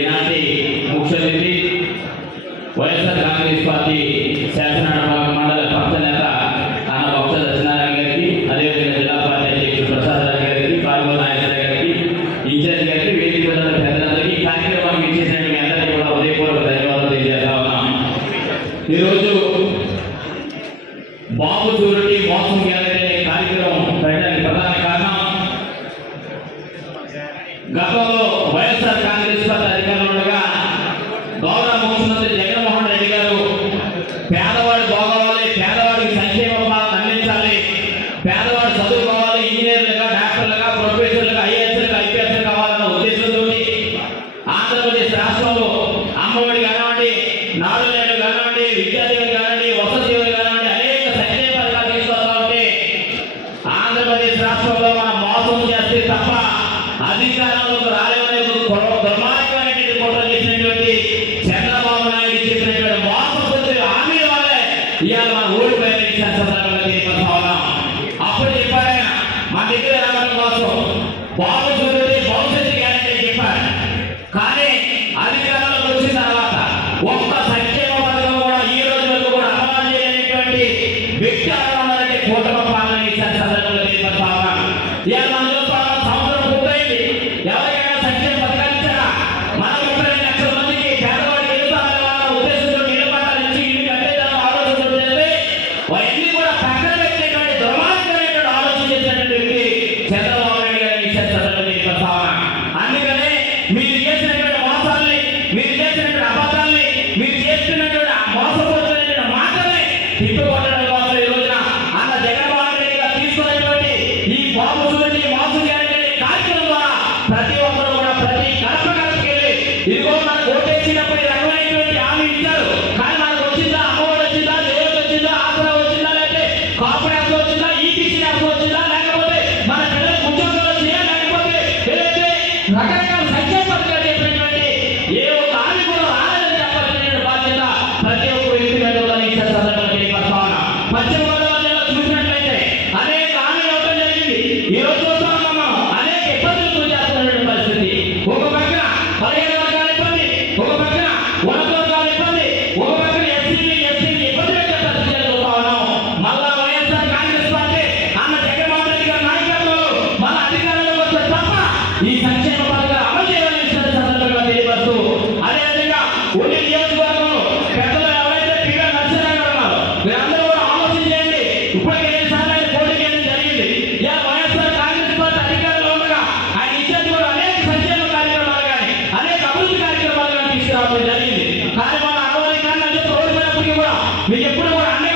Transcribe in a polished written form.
ఈనాటి ముఖ్య అతిథి వైఎస్ఆర్ కాంగ్రెస్ పార్టీ శాసనసభ మండల పక్ష నేత అన్న బొత్స సత్యనారాయణ గారికి, అదేవిధంగా జిల్లా పార్టీ అధ్యక్షుడు ప్రసాద్ రాజు గారికి, పాల్గొన్న నాయకుడు గారికి, ఇన్ఛార్జ్ గారికి, వేదిక పెద్దలందరికీ కార్యక్రమానికి ఇచ్చేసిన మీ అందరికీ కూడా హృదయపూర్వక ధన్యవాదాలు తెలియజేస్తా ఉన్నాం. ఈరోజు బాబు షూరిటీ మోసం గ్యారెంటీ అనే కార్యక్రమం పెట్టడానికి ప్రధాన కారణం, గతంలో వైఎస్ఆర్ కాంగ్రెస్ పార్టీ అధికారంలో ఉండగా గౌరవ ముఖ్యమంత్రి జగన్మోహన్ రెడ్డి గారు పేదవాడు బాగోవాలి, పేదవాడికి సంక్షేమం అందించాలి, పేదవాడు చదువుకోవాలి, ఇంజనీర్లుగా, డాక్టర్లుగా, ప్రొఫెసర్లుగా, ఐఏఎస్లుగా, ఐపీఎస్లు కావాలన్న ఉద్దేశంతో ఆంధ్రప్రదేశ్ రాష్ట్రంలో అమ్మఒడి కానివ్వండి, నాడు నేడు కానివ్వండి, విద్యాదీవెన కానివ్వండి, వసతి దీవెన కానివ్వండి, అనేక సంక్షేమ పథకాలు తీసుకొస్తా ఉంటే ఆంధ్రప్రదేశ్ రాష్ట్రంలో మనం మోసం చేస్తే తప్ప అధికారంలోకి రాలేమనే దుర్మార్గమైనటువంటి కుట్ర చేసినటువంటి చంద్రబాబు నాయుడు చెప్పినటువంటి మోసపూరిత హామీల వల్లే ఇవాళ మన ఓడిపోయిన సందర్భంగా తెలియపడతా ఉన్నాం. అప్పుడు చెప్పారు ఆయన మా దగ్గర రావడం కోసం బాబు షూరిటీ భవిష్యత్తు గ్యారెంటీ చెప్పారు. కానీ అధికారంలోకి వచ్చిన తర్వాత ఒక్క సంక్షేమ పథకం కూడా ఈ రోజు వరకు కూడా అమలు చేయలేనటువంటి వ్యక్తి అమలంటే కూటమి పాలన సందర్భంగా తెలియపడతా ఉన్నాం. ఇవాళ మనం చూస్తా ఉన్నాం, సంవత్సరం పూర్తయింది, ఎవరికైనా సంక్షేమ పథకాలు ఇచ్చారా? మనం 30 లక్షల మందికి పేదవాడికి ఎదుగుతామన్న ఉద్దేశంతో ఇళ్ల పట్టాలు ఇచ్చి ఇల్లు కట్టేదాన్ని ఆలోచనతో చేస్తే అవన్నీ కూడా పక్కన పెట్టేటువంటి దుర్మార్గమైనటువంటి ఆలోచన చేసినటువంటి వ్యక్తి చంద్రబాబు నాయుడు గారి సందర్భంగా తెలియపడతా ఉన్నాం. అందుకనే మీరు చేసినటువంటి మోసాల్ని, మీరు చేసినటువంటి అబద్ధాల్ని, మీరు చేస్తున్నటువంటి మోసపోతున్నటువంటి మాటల్ని తిప్పికొట్టడం కోసం ఈ రోజున అన్న జగన్మోహన్ రెడ్డి గారు తీసుకున్నటువంటి ఈ బాబు షూరిటీ మోసం గ్యారెంటీ కార్యక్రమం ద్వారా ప్రతి ఒక్కరు కూడా ప్రతి గడప గడపకి వెళ్ళి ఇదిగో మనకు ఓటేసినప్పుడు ఈ రకమైనటువంటి హామీ ఇచ్చారు, కానీ మనకు వచ్చిందా? అమ్మఒడి వచ్చిందా? దేవుడు వచ్చిందా? ఆసరా వచ్చిందా? లేకపోతే కాపురాస్ వచ్చిందా? ఈటీసీ వచ్చిందా? లేకపోతే మన పిల్లలకు ఉద్యోగాలు వచ్చినా? లేకపోతే ఏదైతే రకరకాల సంక్షేమ పథకాలు చెప్పినటువంటి ఏ ఒక్క హామీ కూడా రాలేదని చెప్పాల్సినటువంటి బాధ్యత ప్రతి ఒక్క వ్యక్తి మీద కూడా ఈ సందర్భంగా తెలియపడతా ఉన్నాం. పశ్చిమ గోదావరి జిల్లా చూసినట్లయితే అనేక హామీలు ఇవ్వడం జరిగింది. ఈ రోజు చూస్తా ఉన్నాం మనం అనేక ఇబ్బందులు గురి చేస్తున్నటువంటి పరిస్థితి. ఒక పక్కన 15 వర్గాల ఇబ్బంది, ఒక పక్కన ఉన్నత వర్గాల ఇబ్బంది, ఒక పక్కన ఎస్సీని ఇబ్బంది పెట్టే పరిస్థితి చూస్తా ఉన్నాం. మళ్ళా వైఎస్ఆర్ కాంగ్రెస్ పార్టీ అన్న జగన్మోహన్ రెడ్డి గారి నాయకత్వంలో మన అధికారంలోకి వస్తే తప్ప ఈ సంక్షేమ పథకాలు అమలు చేయాలని సందర్భంగా తెలియపరుస్తూ, అదేవిధంగా ఉండి నియోజకవర్గంలో పెద్దలు ఎవరైతే పిల్లలు నర్సరావు గారు ఉన్నారు, మీరందరూ కూడా ఆలోచన చేయండి. ఇప్పటికే 7 సార్లు ఆయన పోటీ చేయడం జరిగింది. ఇలా వైఎస్ఆర్ కాంగ్రెస్ పార్టీ అధికారంలో ఉండగా ఆయన ఇచ్చేది కూడా అనేక సంక్షేమ కార్యక్రమాలు కానీ అనేక అభివృద్ధి కార్యక్రమాలు కానీ తీసుకురావడం జరిగింది. కానీ మన అరవై కానీ రోడ్డు పోయినప్పటికీ కూడా మీకు ఎప్పుడు కూడా అనేక